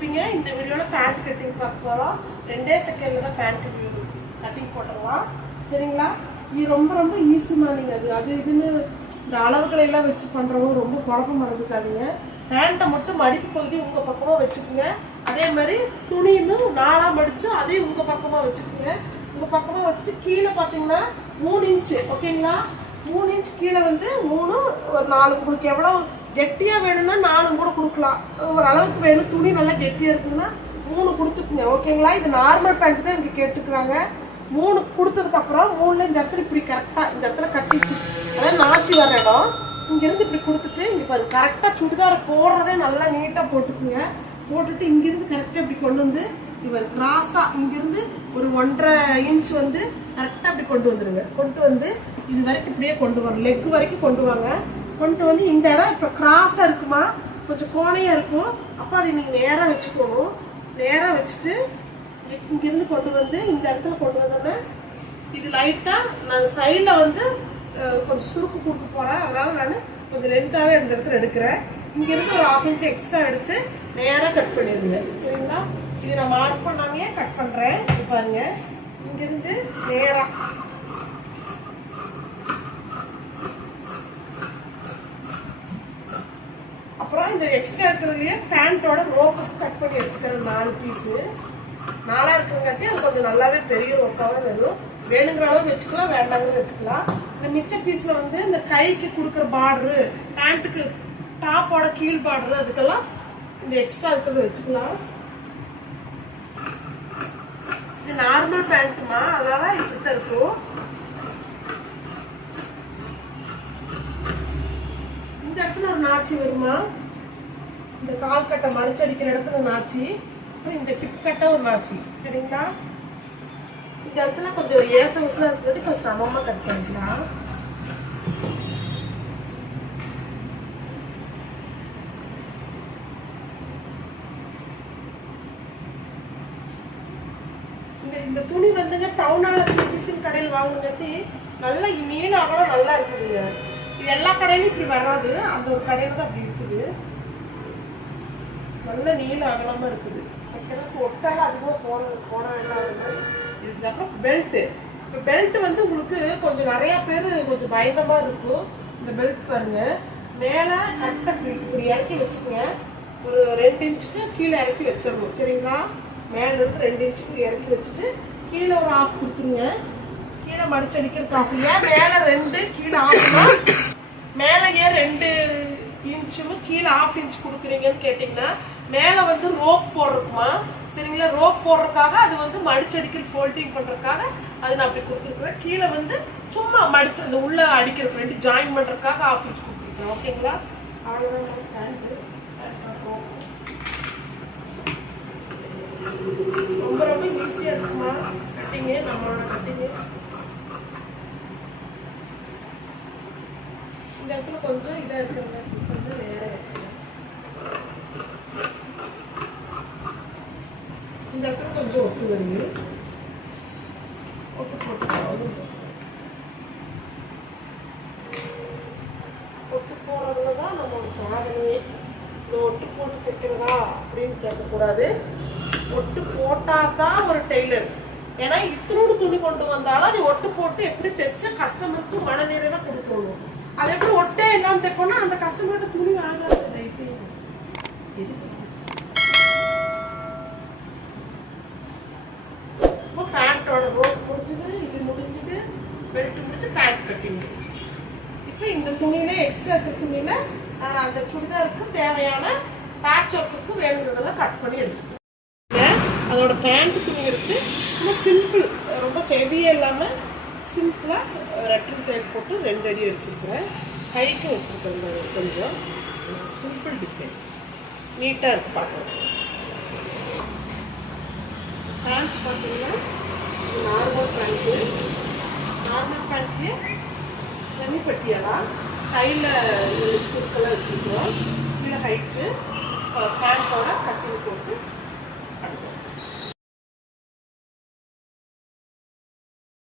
பார்த்துருப்பீங்க. இந்த வீடியோவில் பேண்ட் கட்டிங் பார்க்க போகிறோம். 2 செகண்டில் தான் பேண்ட் கட்டிங் போட்டுடலாம். சரிங்களா? இது ரொம்ப ரொம்ப ஈஸிமா. நீங்கள் அது இதுன்னு இந்த அளவுகளை எல்லாம் வச்சு பண்ணுறவங்க ரொம்ப குழப்பம் அடைஞ்சிக்காதீங்க. பேண்ட்டை மட்டும் மடிப்பு பகுதி உங்கள் பக்கமாக வச்சுக்கோங்க. அதே மாதிரி துணின்னு 4ஆக மடித்து அதையும் உங்கள் பக்கமாக வச்சுக்கோங்க. உங்கள் பக்கமாக வச்சுட்டு கீழே பார்த்தீங்கன்னா 3 இன்ச்சு. ஓகேங்களா? 3 இன்ச் கீழே வந்து 3 ஒரு 4. உங்களுக்கு எவ்வளோ கெட்டியாக வேணும்னா 4 கூட கொடுக்கலாம். ஒரு அளவுக்கு வேணும், துணி நல்லா கெட்டியாக இருக்குதுன்னா 3 கொடுத்துக்குங்க. ஓகேங்களா? இது நார்மல் பேண்ட் தான் இங்கே கேட்டுக்கிறாங்க. 3 கொடுத்ததுக்கப்புறம் 3ல இந்த இடத்துல இப்படி கரெக்டாக இந்த இடத்துல கட்டிச்சு, அதாவது நாச்சி வர இடம் இங்கேருந்து இப்படி கொடுத்துட்டு இங்கே பாருங்க கரெக்டாக சுடிதாரை போடுறதே நல்லா நீட்டாக போட்டுக்குங்க. போட்டுட்டு இங்கேருந்து கரெக்டாக இப்படி கொண்டு வந்து இவர் கிராஸாக இங்கேருந்து ஒரு 1.5 இன்ச் வந்து கரெக்டாக இப்படி கொண்டு வந்துடுங்க. கொண்டு வந்து இது வரைக்கும் இப்படியே கொண்டு வரும், லெக் வரைக்கும் கொண்டு வாங்க. கொண்டு வந்து இந்த இடம் இப்போ கிராஸாக இருக்குமா, கொஞ்சம் கோணையாக இருக்கும். அப்போ அதை நீங்கள் நேராக வச்சுக்கணும். நேராக வச்சுட்டு இங்கேருந்து கொண்டு வந்து இந்த இடத்துல கொண்டு வந்தோன்னே இது லைட்டாக நான் சைடில் வந்து கொஞ்சம் சுருக்கு கொடுக்க போகிறேன். அதனால் நான் கொஞ்சம் லென்த்தாகவே இந்த இடத்துல எடுக்கிறேன். இங்கேருந்து ஒரு 1/2 இன்ச் எக்ஸ்ட்ரா எடுத்து நேராக கட் பண்ணிடுங்க. சரிங்களா? இது நான் மார்க் பண்ணாமையே கட் பண்ணுறேன். இது பாருங்க, இங்கேருந்து நேராக அப்புறம் இந்த எக்ஸ்ட்ரா இருக்கிறதுலையே பேண்ட்டோட ரோப்புக்கு கட் பண்ணி எடுத்துக்கிறேன். 4 பீஸு 4ஆக இருக்கிறங்காட்டி அது கொஞ்சம் நல்லாவே பெரிய ரோப்பாக வரும். வேணுங்கிற அளவு வச்சுக்கலாம், வேண்டாங்கிற வச்சுக்கலாம். இந்த மிச்ச பீஸில் வந்து இந்த கைக்கு கொடுக்குற பார்டரு, பேண்ட்டுக்கு டாப்போட கீழ் பார்டரு, அதுக்கெல்லாம் இந்த எக்ஸ்ட்ரா இருக்கிறத வச்சுக்கலாம். இது நார்மல் பேண்ட்டுமா, அதனால இப்படித்தான் இருக்கும். இந்த இடத்துல ஒரு நாச்சி வருமா, இந்த கால் கட்டை மடிச்சடிக்கிற இடத்துல நாச்சி, அப்புறம் இந்த ஹிப் கட்டை ஒரு நாச்சி. சரிங்களா? இந்த இடத்துல கொஞ்சம் ஏச வசதியாக இருக்கிறது கொஞ்சம் சமமாக கட் பண்ணிக்கலாம். இந்த துணி வந்துங்க டவுனால சிபிசின் கடையில் வாங்கினட்டி நல்லா நீள அகலம் நல்லா இருக்குதுங்க. இது எல்லா கடையிலும் இப்படி வராது, அந்த ஒரு கடையில தான் அப்படி இருக்குது. நல்ல நீள அகலமா இருக்குது. ஒட்டால அதிகமாக போன வேண்டாம். இதுக்கப்புறம் பெல்ட்டு. இப்போ பெல்ட் வந்து உங்களுக்கு கொஞ்சம் நிறைய பேர் கொஞ்சம் பயந்தமா இருக்கும். இந்த பெல்ட் பாருங்க, மேலே கரெக்டாக இப்படி இறக்கி வச்சுக்கோங்க. ஒரு 2 இன்ச்சுக்கு கீழே இறக்கி வச்சிடணும். சரிங்களா? மேலே இருந்து 2 இன்ச்சுக்கு இறக்கி வச்சுட்டு கீழே ஒரு 1/2 கொடுத்துருங்க. கீழே மடிச்சு அடிக்கிறதுக்கு 1/2. ஏன் மேலே 2 கீழே 1/2னா மேலே ஏன் 2 இன்ச்சும் கீழே 1/2 இன்ச் கொடுக்குறீங்கன்னு கேட்டிங்கன்னா மேலே வந்து ரோப் போடுறதுக்குமா. சரிங்களா? ரோப் போடுறதுக்காக அது வந்து மடிச்சடிக்கிற ஃபோல்டிங் பண்ணுறதுக்காக அது நான் அப்படி கொடுத்துருக்குறேன். கீழே வந்து சும்மா மடிச்சு அந்த உள்ள அடிக்கிறதுக்கு 2 ஜாயின் பண்ணுறதுக்காக 1/2 இன்ச் கொடுத்துருக்கேன். ஓகேங்களா? அவ்வளோதான். ரொம்ப ரொம்ப ஈஸியாக இருக்குமா கட்டிங்கு, நம்மளோட கட்டிங்கு. இந்த இடத்துல கொஞ்சம் இதாக இருக்குங்க, கொஞ்சம் நேரம் இருக்குங்க. இந்த இடத்துல கொஞ்சம் ஒட்டு வருது, ஒட்டு போட்டு ஒட்டு போடுறதுல தான் நம்மளோட சாதனையே. இந்த ஒட்டு போட்டு தைக்கிறதா அப்படின்னு கேட்கக்கூடாது. ஒட்டு போட்டாதான் ஒரு டெய்லர். ஏன்னா இத்தனோடு துணி கொண்டு வந்தாலும் அதை ஒட்டு போட்டு எப்படி தைச்ச கஸ்டமருக்கு மன நிறைவா கொடுக்கணும். அதை எப்படி ஒட்டே எல்லாம் தைக்கணும், அந்த கஸ்டமர்கிட்ட துணி வாங்காது. தயவுசெய்து இப்போ பேண்டோட ரோப் முடிஞ்சது, இது முடிஞ்சது, பெல்ட் முடிச்சு பேண்ட் கட்டி முடிஞ்சு. இப்போ இந்த துணியில எக்ஸ்ட்ரா இருக்கிற துணியில அந்த சுடிதாருக்கு தேவையான பேட்ச் ஒர்க்குக்கு வேணுங்கிறதெல்லாம் கட் பண்ணி எடுத்துக்கணும். அதோட பேண்ட் துணி எடுத்து சும்மா சிம்பிள், ரொம்ப ஹெவியாக இல்லாமல் சிம்பிளாக ரெட்டிங் டைப் போட்டு 2 அடி வச்சுருக்கிறேன். கைக்கு வச்சுருக்கேன். கொஞ்சம் சிம்பிள் டிசைன் நீட்டாக இருக்குது பார்க்குறேன். பேண்ட் பார்த்தீங்கன்னா நார்மல் பேண்ட்டு. நார்மல் பேண்ட்லேயே செமி பட்டியெல்லாம் சைடில் சுருக்கெல்லாம் வச்சுருக்கிறோம். கீழே ஹைட்டு பேண்ட்டோட கட்டிங் போட்டு அடிச்சோம்.